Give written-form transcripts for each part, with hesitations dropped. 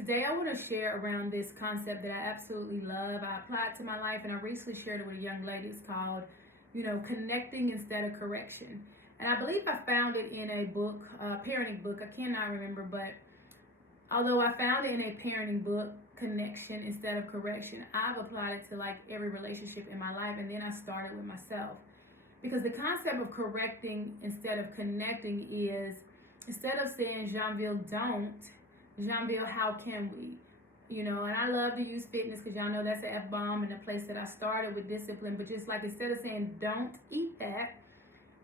today I want to share around this concept that I absolutely love. I apply it to my life, and I recently shared it with a young lady. It's called, connecting instead of correction. And I believe I found it in a book, a parenting book. I cannot remember, but although I found it in a parenting book, connection instead of correction, I've applied it to like every relationship in my life, and then I started with myself. Because the concept of correcting instead of connecting is, instead of saying, Janville, don't, Janville, how can we? And I love to use fitness because y'all know that's an F-bomb and the place that I started with discipline. But just like instead of saying, don't eat that,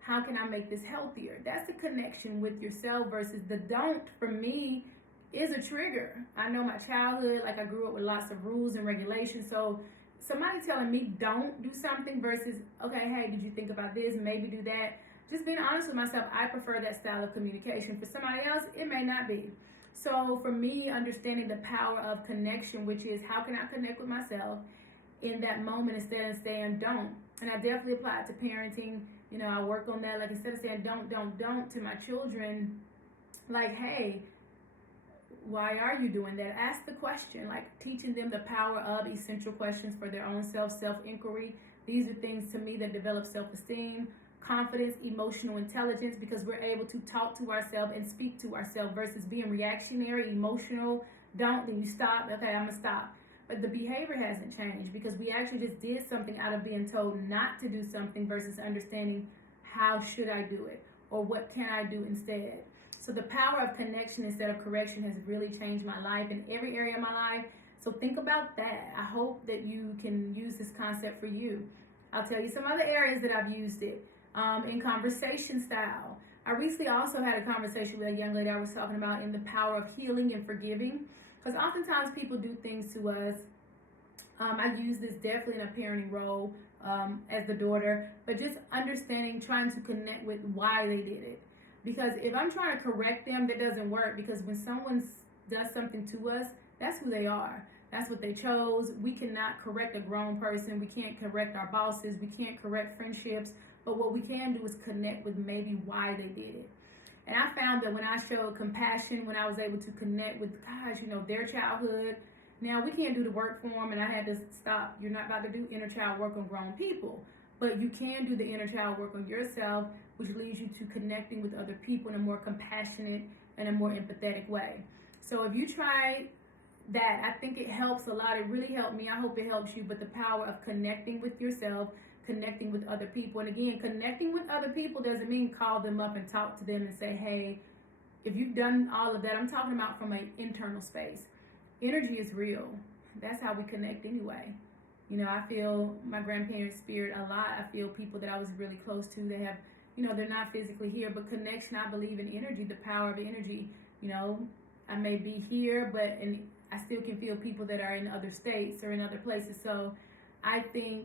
how can I make this healthier? That's the connection with yourself versus the don't, for me, is a trigger. I know my childhood, like I grew up with lots of rules and regulations. So somebody telling me don't do something versus, okay, hey, did you think about this? Maybe do that. Just being honest with myself, I prefer that style of communication. For somebody else, it may not be. So for me, understanding the power of connection, which is how can I connect with myself in that moment instead of saying don't. And I definitely apply it to parenting. I work on that. Like instead of saying don't to my children, like, hey, why are you doing that? Ask the question, like teaching them the power of essential questions for their own self-inquiry. These are things to me that develop self-esteem, confidence, emotional intelligence, because we're able to talk to ourselves and speak to ourselves versus being reactionary, emotional. Don't, then you stop. Okay, I'm gonna stop. But the behavior hasn't changed because we actually just did something out of being told not to do something versus understanding how should I do it or what can I do instead. So the power of connection instead of correction has really changed my life in every area of my life. So think about that. I hope that you can use this concept for you. I'll tell you some other areas that I've used it. In conversation style. I recently also had a conversation with a young lady I was talking about in the power of healing and forgiving. Because oftentimes people do things to us. I use this definitely in a parenting role as the daughter, but just understanding, trying to connect with why they did it. Because if I'm trying to correct them, that doesn't work. Because when someone does something to us, that's who they are. That's what they chose. We cannot correct a grown person. We can't correct our bosses. We can't correct friendships. But what we can do is connect with maybe why they did it. And I found that when I showed compassion, when I was able to connect with, their childhood, now we can't do the work for them, and I had to stop. You're not about to do inner child work on grown people. But you can do the inner child work on yourself, which leads you to connecting with other people in a more compassionate and a more empathetic way. So if you try that, I think it helps a lot. It really helped me. I hope it helps you. But the power of connecting with yourself, connecting with other people. And again, connecting with other people doesn't mean call them up and talk to them and say, hey, if you've done all of that, I'm talking about from an internal space. Energy is real. That's how we connect anyway. I feel my grandparents' spirit a lot. I feel people that I was really close to that have, they're not physically here, but connection, I believe in energy, the power of energy. I may be here, and I still can feel people that are in other states or in other places. So I think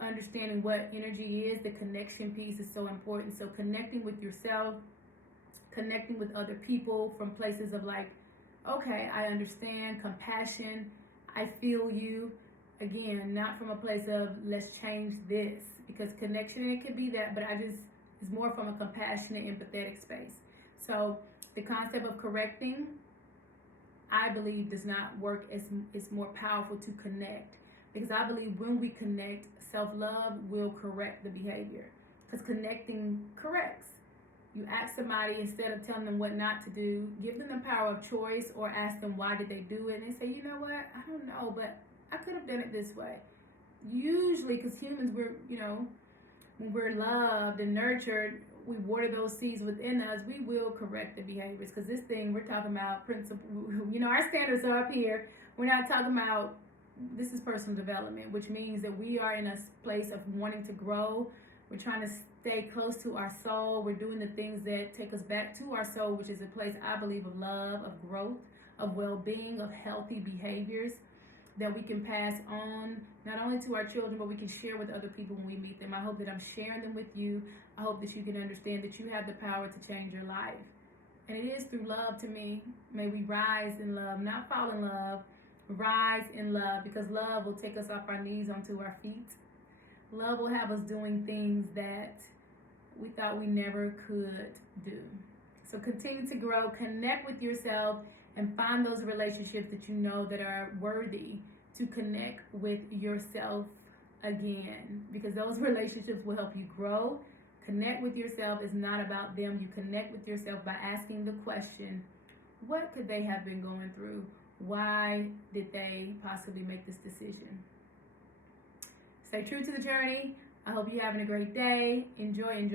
understanding what energy is, the connection piece is so important. So connecting with yourself, connecting with other people from places of like, okay, I understand, compassion, I feel you. Again, not from a place of let's change this, because connection, it could be that, but it's more from a compassionate, empathetic space. So the concept of correcting, I believe, does not work. It's more powerful to connect, because I believe when we connect, self-love will correct the behavior, because connecting corrects. You ask somebody, instead of telling them what not to do, give them the power of choice, or ask them why did they do it, and they say, you know what, I don't know, but I could have done it this way. Usually, because humans, when we're loved and nurtured, we water those seeds within us, we will correct the behaviors. Because this thing, we're talking about principle, our standards are up here. We're not talking about, this is personal development, which means that we are in a place of wanting to grow. We're trying to stay close to our soul. We're doing the things that take us back to our soul, which is a place, I believe, of love, of growth, of well-being, of healthy behaviors that we can pass on, not only to our children, but we can share with other people when we meet them. I hope that I'm sharing them with you. I hope that you can understand that you have the power to change your life. And it is through love to me. May we rise in love, not fall in love, rise in love, because love will take us off our knees onto our feet. Love will have us doing things that we thought we never could do. So continue to grow, connect with yourself, and find those relationships that you know that are worthy to connect with yourself again, because those relationships will help you grow. Connect with yourself is not about them. You connect with yourself by asking the question, what could they have been going through? Why did they possibly make this decision? Stay true to the journey. I hope you're having a great day. Enjoy.